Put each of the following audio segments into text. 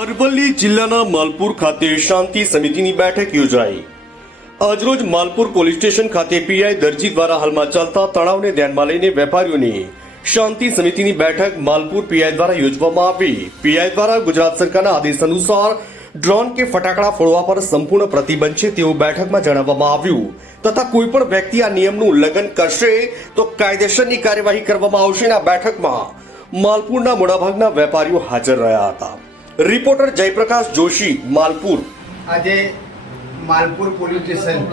અરવલ્લી જિલ્લાના માલપુર ખાતે શાંતિ સમિતિની બેઠક યોજાઈ. આજરોજ માલપુર પોલીસ સ્ટેશન ખાતે પીઆઈ દરજી દ્વારા હાલમાં ચાલતા તણાવને ધ્યાનમાં લઈને વેપારીઓની શાંતિ સમિતિની બેઠક માલપુર પીઆઈ દ્વારા યોજવામાં આવી. પીઆઈ દ્વારા ગુજરાત સરકારના આદેશ અનુસાર ડ્રોન કે ફટાકડા ફોડવા પર સંપૂર્ણ પ્રતિબંધ છે તેવું બેઠકમાં જણાવવામાં આવ્યું. તથા કોઈ પણ વ્યક્તિ આ નિયમનું ઉલ્લંઘન કરશે તો કાયદેસરની કાર્યવાહી કરવામાં આવશે આ બેઠકમાં માલપુરના મોટાભાગના વેપારીઓ હાજર રહ્યા હતા. રિપોર્ટર જયપ્રકાશ જોશી, માલપુર. આજે માલપુર પોલીસ સ્ટેશન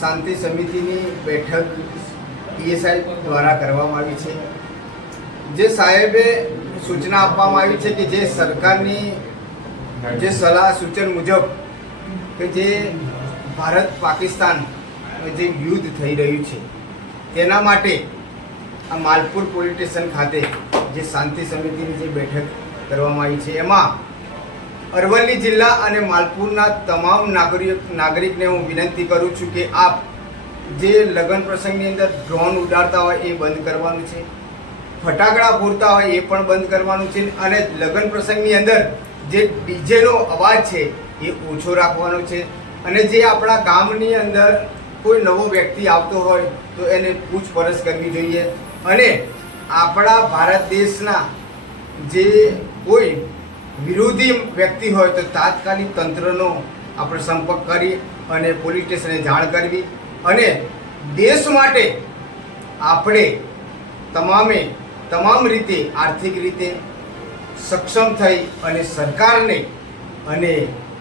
શાંતિ સમિતિની બેઠક પીએસઆઈ દ્વારા કરવામાં આવી છે. જે સાહેબે સૂચના આપવામાં આવી છે કે જે સરકારની જે સલાહ સૂચન મુજબ કે જે ભારત પાકિસ્તાન જે યુદ્ધ થઈ રહ્યું છે, તેના માટે આ માલપુર પોલીસ સ્ટેશન ખાતે જે શાંતિ સમિતિની જે બેઠક કરવામાં આવી છે. એમાં અરવલ્લી જિલ્લા અને માલપુરના તમામ નાગરિક નાગરિકને હું વિનંતી કરું છું કે આપ જે લગ્ન પ્રસંગની અંદર ડ્રોન ઉડાડતા હોય એ બંધ કરવાનું છે. ફટાકડા ફોડતા હોય એ પણ બંધ કરવાનું છે અને લગ્ન પ્રસંગની અંદર જે ડીજેનો અવાજ છે એ ઓછો રાખવાનો છે. અને જે આપણા ગામની અંદર કોઈ નવો વ્યક્તિ આવતો હોય તો એને પૂછપરછ કરવી જોઈએ. અને આપણા ભારત દેશના જે કોઈ વિરોધી વ્યક્તિ હોય તો તાત્કાલિક તંત્રનો આપણે સંપર્ક કરી અને પોલીસ સ્ટેશને જાણ કરવી અને દેશ માટે આપણે તમામે તમામ રીતે આર્થિક રીતે સક્ષમ થઈ અને સરકારને અને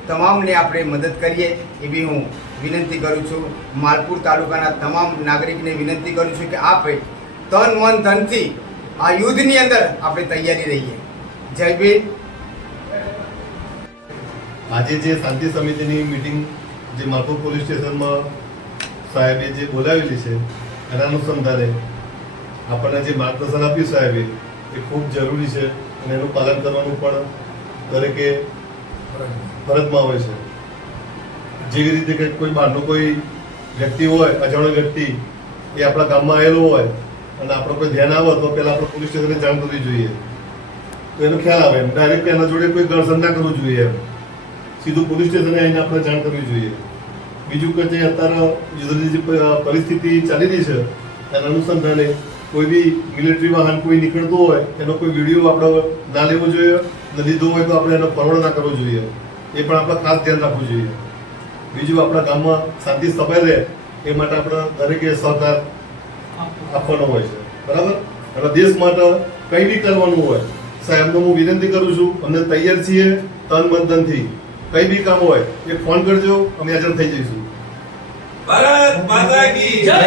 તમામને આપણે મદદ કરીએ એવી હું વિનંતી કરું છું. માલપુર તાલુકાના તમામ નાગરિકને વિનંતી કરું છું કે આપણે તન મન ધનથી આ યુદ્ધની અંદર આપણે તૈયારી રહીએ. જય ભીમ. આજે જે શાંતિ સમિતિની મિટિંગ જે માલપુર પોલીસ સ્ટેશનમાં સાહેબે જે બોલાવેલી છે, એના અનુસંધાને આપણને જે માર્ગદર્શન આપ્યું સાહેબે, એ ખૂબ જરૂરી છે અને એનું પાલન કરવાનું પણ દરેકે ફરજમાં હોય છે. જેવી રીતે કે કોઈ બહારનો કોઈ વ્યક્તિ હોય, અજાણ્યો વ્યક્તિ, એ આપણા ગામમાં આવેલો હોય અને આપણો કોઈ ધ્યાન આવે તો પહેલાં આપણે પોલીસ સ્ટેશને જાણ કરવી જોઈએ. તો એનો ખ્યાલ આવે એમ. ડાયરેક્ટ એના જોડે કોઈ ગણસન ના કરવું જોઈએ એમ. સીધું પોલીસ સ્ટેશને આવીને આપણે જાણ કરવી જોઈએ. બીજું કે જે અત્યારે યુદ્ધની જે પરિસ્થિતિ ચાલી રહી છે, એના અનુસંધાને કોઈ બી મિલિટરી વાહન કોઈ નીકળતું હોય, એનો કોઈ વીડિયો આપણે ના લેવો જોઈએ, ન લીધો હોય તો આપણે એનો ફોરવર્ડ ના કરવો જોઈએ. એ પણ આપણે ખાસ ધ્યાન રાખવું જોઈએ. બીજું આપણા ગામમાં શાંતિ સ્થપાઈ રહે, એ માટે આપણે દરેકે સહકાર આપવાનો હોય છે. બરાબર? અને દેશ માટે કંઈ બી કરવાનું હોય સાહેબને હું વિનંતી કરું છું અમને તૈયાર છીએ તન મન ધનથી કંઈ બી કામ હોય એ ફોન કરજો અમે હાજર થઈ જઈશું. ભારત માતા કી જય.